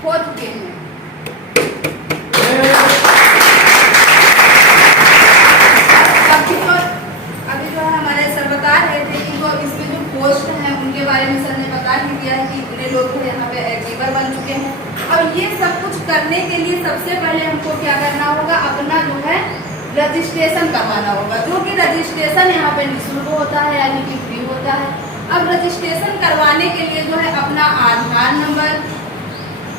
हो चुके हैं। अभी जो है हमारे सर बता रहे थे कि वो इसमें जो पोस्ट हैं उनके बारे में सर ने बता ही दिया है कि इतने लोग जो यहाँ पे अचीवर बन चुके हैं। अब ये सब कुछ करने के लिए सबसे पहले हमको क्या करना होगा, अपना जो है रजिस्ट्रेशन करवाना होगा, जो कि रजिस्ट्रेशन यहाँ पे निःशुल्क होता है, यानी कि फ्री होता है। अब रजिस्ट्रेशन करवाने के लिए जो है अपना आधार नंबर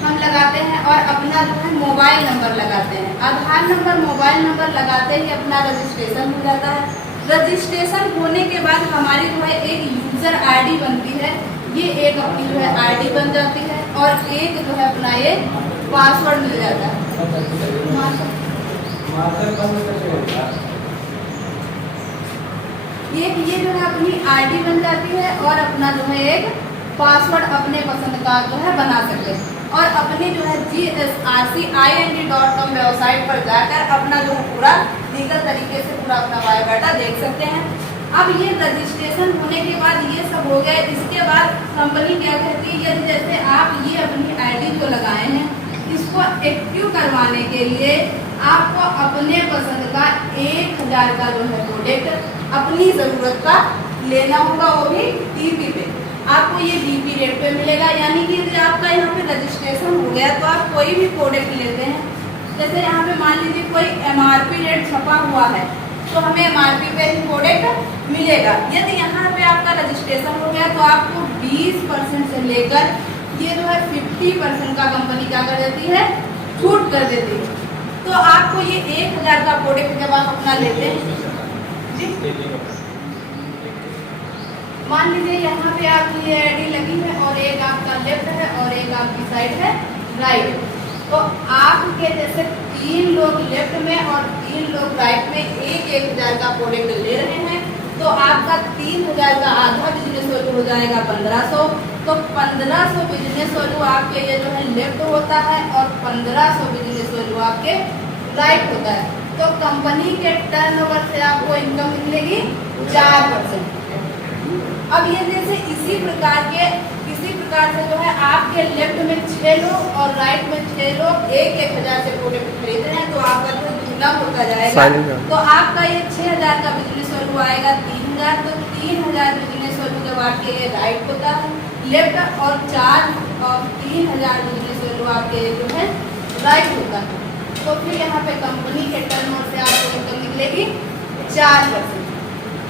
हम लगाते हैं और अपना जो है मोबाइल नंबर लगाते हैं। आधार नंबर मोबाइल नंबर लगाते ही अपना रजिस्ट्रेशन हो जाता है। रजिस्ट्रेशन होने के बाद हमारी जो है एक यूजर आईडी बनती है, ये एक अपनी जो है आईडी बन जाती है और एक जो है अपना ये पासवर्ड मिल जाता है। ये जो है अपनी आईडी बन जाती है और अपना जो है एक पासवर्ड अपने पसंद का जो है बना सकते हैं और अपनी जो है GSRCIND.com वेबसाइट पर जाकर अपना जो है पूरा लीगल तरीके से पूरा अपना बायोडाटा देख सकते हैं। अब ये रजिस्ट्रेशन होने के बाद ये सब हो गया। इसके बाद कंपनी क्या कहती है, यदि जैसे आप ये अपनी आईडी जो लगाए हैं इसको एक्टिव करवाने के लिए आपको अपने पसंद का 1000 का जो है प्रोडक्ट अपनी ज़रूरत का लेना होगा, वो भी DP पे। आपको ये DP रेट पे मिलेगा, यानी कि यदि आपका यहाँ पे रजिस्ट्रेशन हो गया तो आप कोई भी प्रोडक्ट लेते हैं, जैसे यहाँ पे मान लीजिए कोई MRP रेट छपा हुआ है तो हमें MRP पे ही प्रोडक्ट मिलेगा। यदि यहाँ पे आपका रजिस्ट्रेशन हो गया तो आपको 20% से लेकर ये जो है 50% का कंपनी क्या कर देती है, छूट कर देती है। तो आपको ये 1000 का प्रोडक्ट जब आप अपना लेते हैं, मान लीजिए यहाँ पे आपकी ये आईडी लगी है और एक आपका लेफ्ट है और एक आपकी साइड है राइट, तो आपके जैसे 3 लोग लेफ्ट में और 3 लोग राइट में 1000 का प्रोडक्ट ले रहे हैं तो आपका 3000 का आधा बिजनेस वैल्यू हो जाएगा 1500। तो 1500 बिजनेस वैल्यू आपके ये जो है लेफ्ट होता है और 1500 बिजनेस वैल्यू आपके राइट होता है। तो कंपनी के टर्नओवर से आपको इनकम मिलेगी 4%। अब ये जैसे इसी प्रकार से जो है आपके लेफ्ट में 6 लोग और राइट में 6 लोग 1000 से प्रोडक्ट खरीद रहे हैं तो आपका जो दुगना होता जाएगा। तो आपका ये 6000 का बिजनेस वैल्यू आएगा 3000। तो 3000 बिजनेस वैल्यू जब आपके ये राइट होता है लेफ्ट और 3000 बिजनेस वैल्यू आपके जो है राइट होता है। तो फिर यहाँ पे कंपनी के टर्नओवर से आपको इनकम निकलेगी 4%।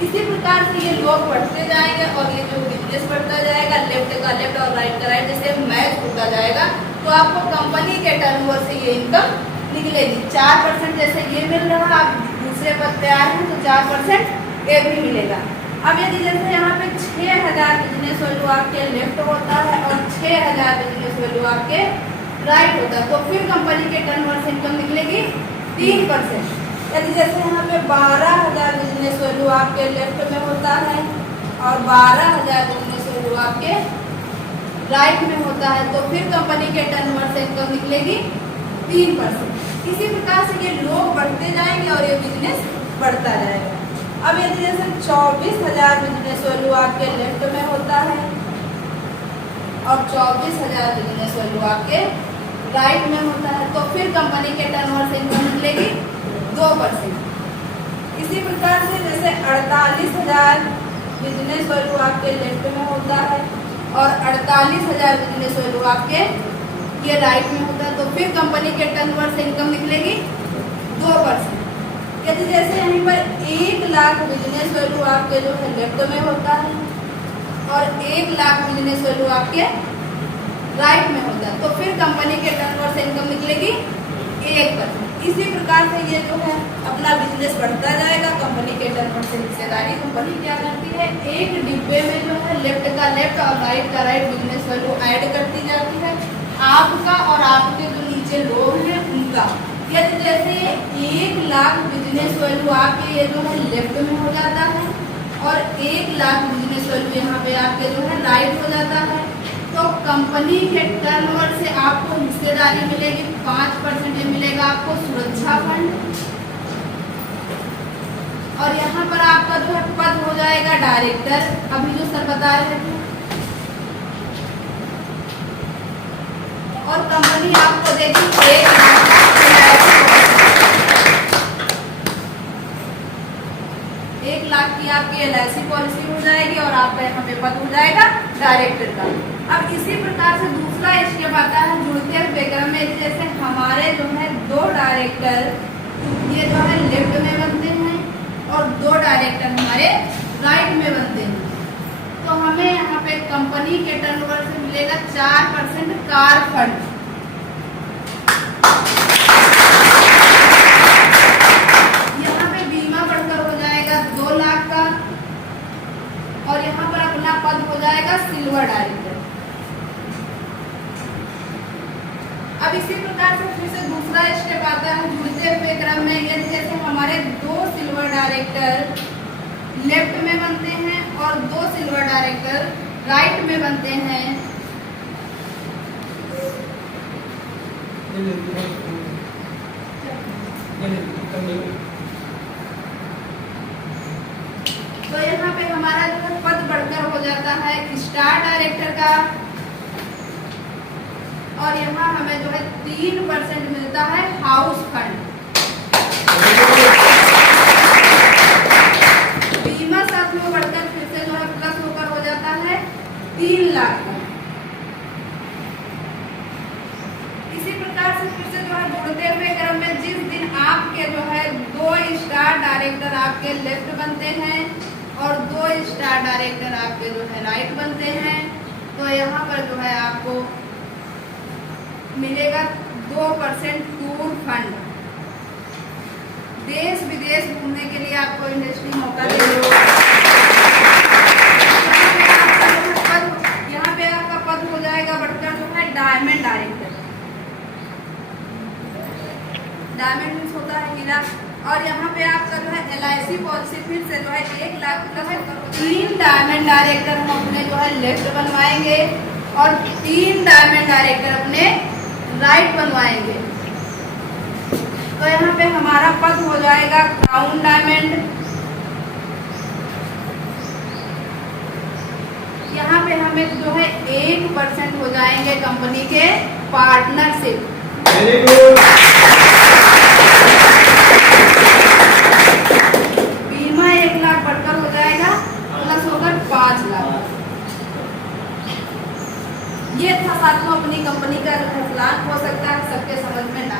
इसी प्रकार से ये लोग बढ़ते जाएंगे और ये जो बिजनेस बढ़ता जाएगा, लेफ्ट का लेफ्ट और राइट का राइट जैसे मैच होता जाएगा तो आपको कंपनी के टर्नओवर से ये इनकम निकलेगी। 4% जैसे ये मिल रहा, आप दूसरे पद पे आए हैं तो 4% ये भी मिलेगा। अब यदि जैसे यहाँ पे 6000 बिजनेस वैल्यू आपके लेफ्ट होता है और 6000 बिजनेस वैल्यू आपके राइट होता है तो फिर कंपनी के टर्नओवर से इनकम निकलेगी 3%। यदि जैसे यहाँ पे 12000 बिजनेस वैल्यू आपके लेफ्ट में होता है और 12000 बिजनेस वैल्यू आपके राइट में होता है तो फिर कंपनी के टर्नओवर से इनकम निकलेगी 3%। इसी प्रकार से ये लोग बढ़ते जाएंगे और ये बिजनेस बढ़ता जाएगा। अब यदि जैसे 24000 बिजनेस वैल्यू आपके लेफ्ट में होता है और 24000 बिजनेस वैल्यू आपके राइट में होता है तो फिर कंपनी के टर्नओवर से इनकम निकलेगी 2%। इसी प्रकार से जैसे 48000 बिजनेस वैल्यू आपके लेफ्ट में होता है और 48000 बिजनेस वैल्यू आपके ये राइट में होता है तो फिर कंपनी के टर्नओवर से इनकम निकलेगी 2%। यदि जैसे यहाँ पर 1 लाख बिजनेस वैल्यू आपके जो है लेफ्ट में होता है और 1 लाख बिजनेस वैल्यू आपके राइट में होता है तो फिर कंपनी के टर्नओवर से इनकम निकलेगी 1%। इसी प्रकार से ये जो है अपना बिजनेस बढ़ता जाएगा। कंपनी के टर्नओवर से हिस्सेदारी कंपनी क्या करती है, एक डिब्बे में जो है लेफ्ट का लेफ्ट और राइट का राइट बिजनेस वैल्यू ऐड करती जाती है, आपका और आपके जो नीचे लोग हैं उनका। यदि जैसे 1 लाख बिजनेस वैल्यू आपके ये जो है लेफ्ट में हो जाता है और 1 लाख बिजनेस वैल्यू यहाँ पे आपके जो है राइट हो जाता है तो कंपनी के टर्नओवर से आपको हिस्सेदारी मिलेगी 5% मिलेगा आपको सुरक्षा फंड और यहाँ पर आपका जो है पद हो जाएगा डायरेक्टर, अभी जो सर बता रहे थे। और कंपनी बचेगी 1 लाख का LIC 1 लाख की आपकी LIC पॉलिसी हो जाएगी और आपका यहाँ पे पद हो जाएगा डायरेक्टर का। अब इसी प्रकार से दूसरा स्टेप आता है जुड़ते हुए क्रम में। जैसे हमारे जो है 2 डायरेक्टर ये जो है लेफ्ट में बनते हैं और 2 डायरेक्टर हमारे राइट में बनते हैं, तो हमें यहाँ पे कंपनी के टर्नओवर से मिलेगा 4% कार फंड। यहाँ पे बीमा बढ़कर हो जाएगा 2 लाख का और यहाँ पर अपना पद हो जाएगा सिल्वर डायरेक्टर। अब इसी प्रकार से फिर से दूसरा स्टेप आता है जुड़ते हुए क्रम में। ये जैसे हमारे 2 सिल्वर डायरेक्टर लेफ्ट में बनते हैं और 2 सिल्वर डायरेक्टर राइट में बनते हैं, तो यहाँ पे हमारा जो है पद बढ़कर हो जाता है स्टार डायरेक्टर का और यहाँ हमें जो है 3% मिलता है हाउस फंड। बीमा साथ में बढ़कर फिर से जो है प्लस होकर हो जाता है 3 लाख। इसी प्रकार से फिर से जो है जुड़ते हुए क्रम में जिस दिन आपके जो है 2 स्टार डायरेक्टर आपके लेफ्ट बनते हैं और 2 स्टार डायरेक्टर आपके जो है राइट बनते हैं, तो यहाँ पर जो है आपको मिलेगा 2% टूर फंड। देश विदेश घूमने के लिए आपको इंडस्ट्री मौका देगी। यहाँ पे आपका पद हो जाएगा बढ़कर जो है डायमंड डायरेक्टर। डायमंड मीन्स होता है हीरा। और यहाँ पे आपका जो है LIC पॉलिसी फिर से जो है 1 लाख प्लस 3 डायमंड डायरेक्टर हम अपने जो है लेफ्ट बनवाएंगे और 3 डायमंड डायरेक्टर अपने राइट बनवाएंगे, तो यहाँ पे हमारा पद हो जाएगा क्राउन डायमंड। यहाँ पे हमें जो है 1% हो जाएंगे कंपनी के पार्टनरशिप। बीमा 1 लाख बढ़कर हो जाएगा प्लस होकर 5 लाख। ये था साथियों अपनी कंपनी का प्लान। हो सकता है सबके समझ में ना